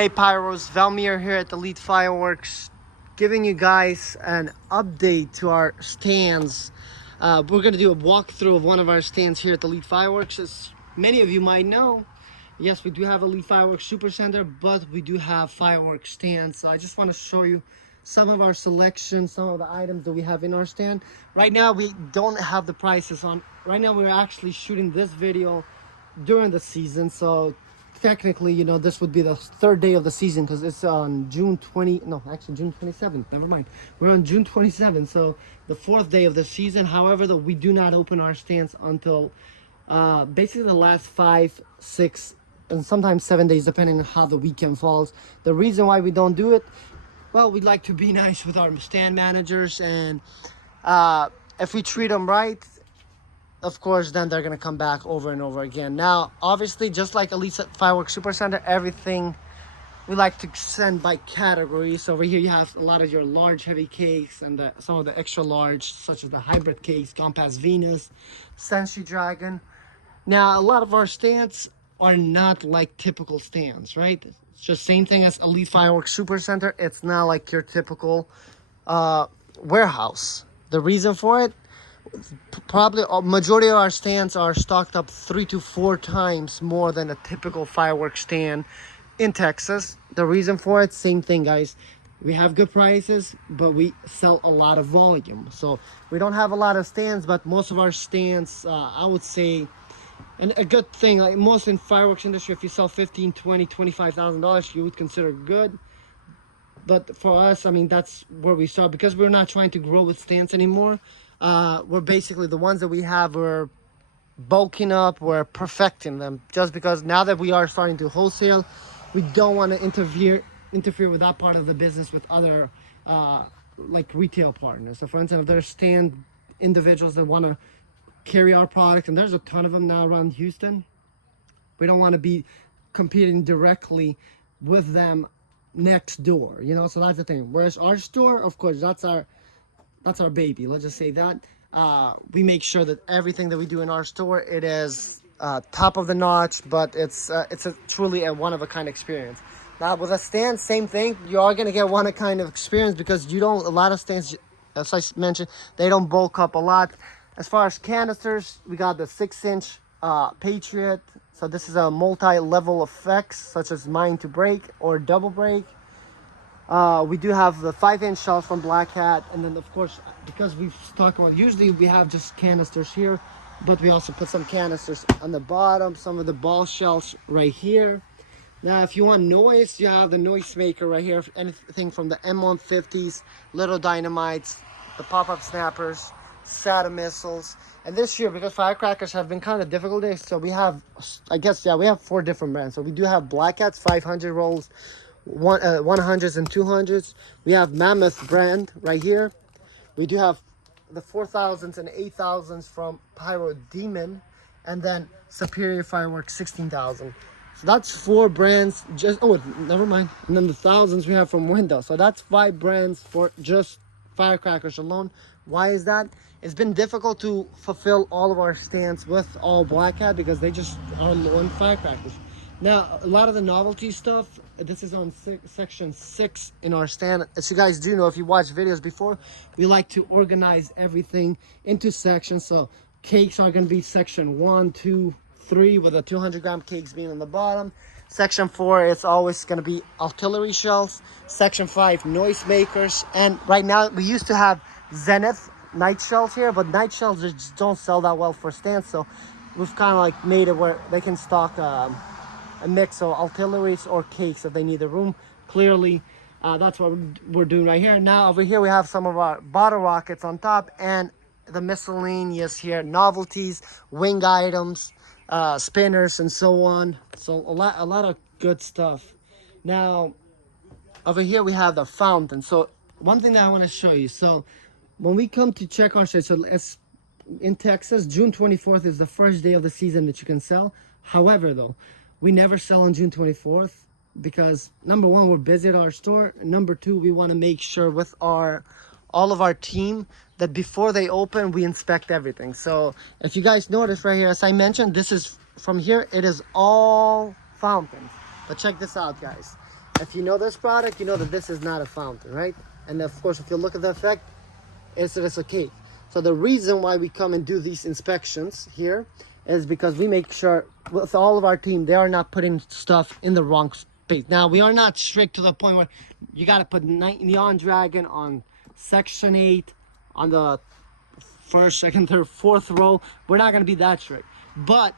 Hey Pyros, Valmir here at Elite Fireworks, giving you guys an update to our stands. We're going to do a walkthrough of one of our stands here at Elite Fireworks. As many of you might know, yes, we do have Elite Fireworks Supercenter, but we do have fireworks stands. So I just want to show you some of our selections, some of the items that we have in our stand. Right now, we don't have the prices on. Right now, we're actually shooting this video during the season, so technically, you know, this would be the third day of the season because it's on June 27th. Never mind. We're on June 27th, so the fourth day of the season. However, though, we do not open our stands until basically the last 5, 6, and sometimes 7 days, depending on how the weekend falls. The reason why we don't do it, well, we'd like to be nice with our stand managers, and if we treat them right, of course, then they're going to come back over and over again. Now, obviously, just like Elite Fireworks Supercenter, everything we like to send by categories. So over here, you have a lot of your large, heavy cakes and some of the extra large, such as the hybrid cakes, Compass Venus, Senshi Dragon. Now, a lot of our stands are not like typical stands, right? It's just same thing as Elite Fireworks Supercenter. It's not like your typical warehouse. The reason for it, probably a majority of our stands are stocked up 3 to 4 times more than a typical fireworks stand in Texas. The reason for it, same thing, guys. We have good prices, but we sell a lot of volume. So we don't have a lot of stands, but most of our stands, I would say, and a good thing, like most in fireworks industry, if you sell $15,000, $20,000, $25,000, you would consider good. But for us, I mean, that's where we start because we're not trying to grow with stands anymore. We're basically the ones that we have, we're bulking up, we're perfecting them, just because now that we are starting to wholesale, we don't want to interfere with that part of the business with other like retail partners. So for instance, if there's stand individuals that want to carry our product, and there's a ton of them now around Houston, we don't want to be competing directly with them next door, you know. So that's the thing. Whereas our store, of course, that's our baby, let's just say that. We make sure that everything that we do in our store, it is top of the notch, but it's truly a one-of-a-kind experience. Now with a stand, same thing. You are going to get one-of-a-kind of experience because a lot of stands, as I mentioned, they don't bulk up a lot. As far as canisters, we got the 6-inch Patriot. So this is a multi-level effects, such as mine to break or double break. We do have the 5-inch shells from Black Hat, and then of course, because we've talked about, usually we have just canisters here, but we also put some canisters on the bottom, some of the ball shells right here. Now if you want noise, you have the noise maker right here, anything from the M150s, little dynamites, the pop-up snappers, SATA missiles. And this year, because firecrackers have been kind of difficult days, so we have, we have 4 different brands. So we do have Black Hats 500 rolls, 100s and 200s. We have Mammoth brand right here. We do have the 4000s and 8000s from Pyro Demon, and then Superior Fireworks 16,000. So that's 4 brands. Never mind. And then the thousands we have from Windows. So that's 5 brands for just firecrackers alone. Why is that? It's been difficult to fulfill all of our stands with all Black Hat because they just are low on firecrackers. Now, a lot of the novelty stuff, this is on section 6 in our stand. As you guys do know, if you watch videos before, we like to organize everything into sections. So cakes are going to be section 1, 2, 3, with the 200-gram cakes being on the bottom. Section 4, it's always going to be artillery shells. Section 5, noise makers. And right now, we used to have Zenith night shells here, but night shells just don't sell that well for stands. So we've kind of like made it where they can stock a mix of artilleries or cakes if they need the room. Clearly, that's what we're doing right here. Now over here we have some of our bottle rockets on top, and the miscellaneous here, novelties, wing items, spinners, and so on. So a lot of good stuff. Now over here we have the fountain. So one thing that I want to show you, so when we come to check our site, so it's in Texas, June 24th is the first day of the season that you can sell. However, though, we never sell on June 24th because number 1, we're busy at our store. Number 2, we want to make sure with all of our team that before they open, we inspect everything. So if you guys notice right here, as I mentioned, this is from here, it is all fountains. But check this out, guys. If you know this product, you know that this is not a fountain, right? And of course, if you look at the effect, it's a cake. So the reason why we come and do these inspections here is because we make sure with all of our team, they are not putting stuff in the wrong space. Now, we are not strict to the point where you got to put Neon Dragon on section 8 on the first, second, third, fourth row. We're not going to be that strict, but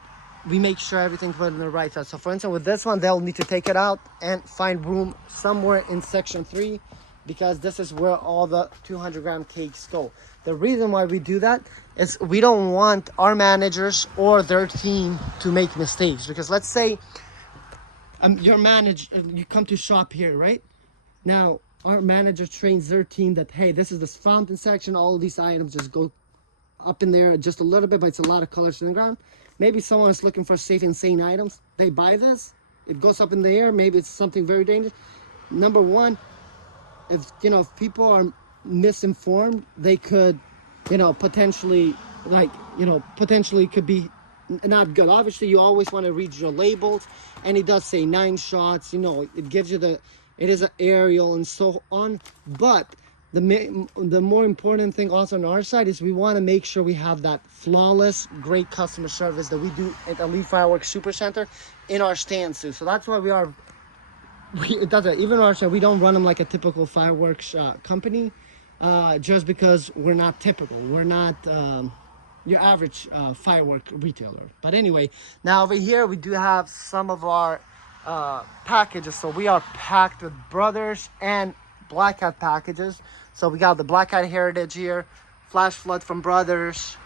we make sure everything's put in the right side. So for instance, with this one, they'll need to take it out and find room somewhere in section 3, because this is where all the 200-gram cakes go. The reason why we do that is we don't want our managers or their team to make mistakes. Because let's say your manager, you come to shop here, right? Now, our manager trains their team that, hey, this is this fountain section, all of these items just go up in there just a little bit, but it's a lot of colors in the ground. Maybe someone is looking for safe and sane items. They buy this, it goes up in the air, maybe it's something very dangerous. Number one, if people are misinformed, they could potentially could be not good. Obviously, you always want to read your labels, and it does say 9 shots, it gives you it is an aerial and so on. But the more important thing also on our side is we want to make sure we have that flawless, great customer service that we do at Elite Fireworks Super Center in our stands too. So that's why even our side, we don't run them like a typical fireworks company, just because we're not typical. We're not your average firework retailer. But anyway, now over here we do have some of our packages. So we are packed with Brothers and Black Hat packages. So we got the Black Hat Heritage here, Flash Flood from Brothers,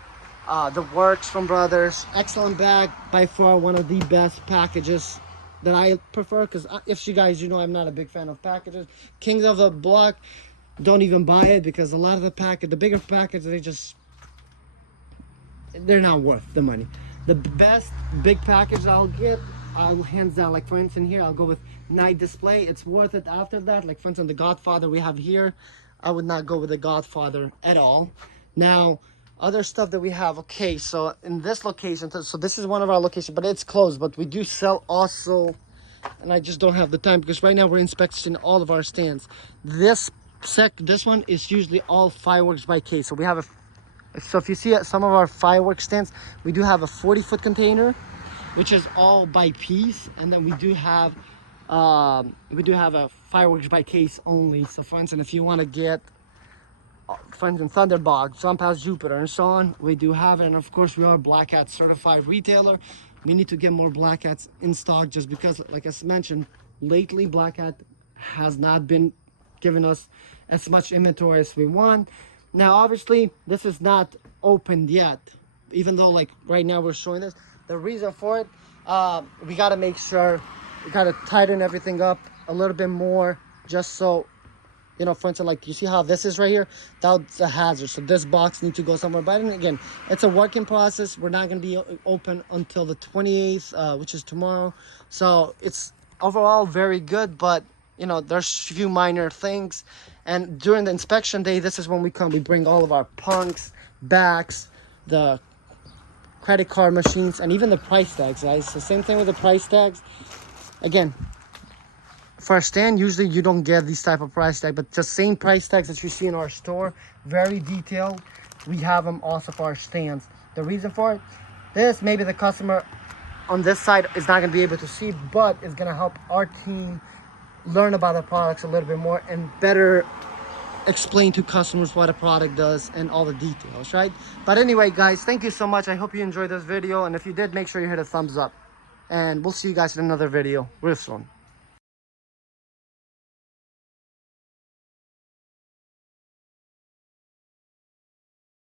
the Works from Brothers. Excellent bag, by far one of the best packages that I prefer, because if you guys, I'm not a big fan of packages. Kings of the Block, don't even buy it, because a lot of the bigger packages, they're not worth the money. The best big package I'll hands down, like for instance here, I'll go with Night Display. It's worth it after that. Like for instance, the Godfather we have here, I would not go with the Godfather at all. Now, other stuff that we have, okay, so in this location, so this is one of our locations, but it's closed, but we do sell also, and I just don't have the time because right now we're inspecting all of our stands. This one is usually all fireworks by case. So we have so if you see at some of our fireworks stands, we do have a 40-foot container, which is all by piece, and then we do have a fireworks by case only. So for instance, if you want to get for instance Thunderbox, Jump House Jupiter, and so on, we do have it. And of course, we are a Black Hat certified retailer. We need to get more Black Hats in stock, just because, like I mentioned, lately Black Hat has not been giving us as much inventory as we want. Now obviously this is not opened yet, even though like right now we're showing this. The reason for it, we got to make sure we got to tighten everything up a little bit more, just so for instance, like you see how this is right here, that's a hazard. So this box needs to go somewhere. But again, it's a working process. We're not going to be open until the 28th, which is tomorrow. So it's overall very good, but there's a few minor things. And during the inspection day, this is when we bring all of our punks, backs, the credit card machines, and even the price tags, guys. So same thing with the price tags. Again, for a stand, usually you don't get these type of price tag, but just same price tags that you see in our store, very detailed. We have them also for our stands. The reason for it, maybe the customer on this side is not going to be able to see, but it's going to help our team learn about the products a little bit more and better explain to customers what a product does and all the details, right? But anyway, guys, thank you so much. I hope you enjoyed this video, and if you did, make sure you hit a thumbs up, and we'll see you guys in another video real soon.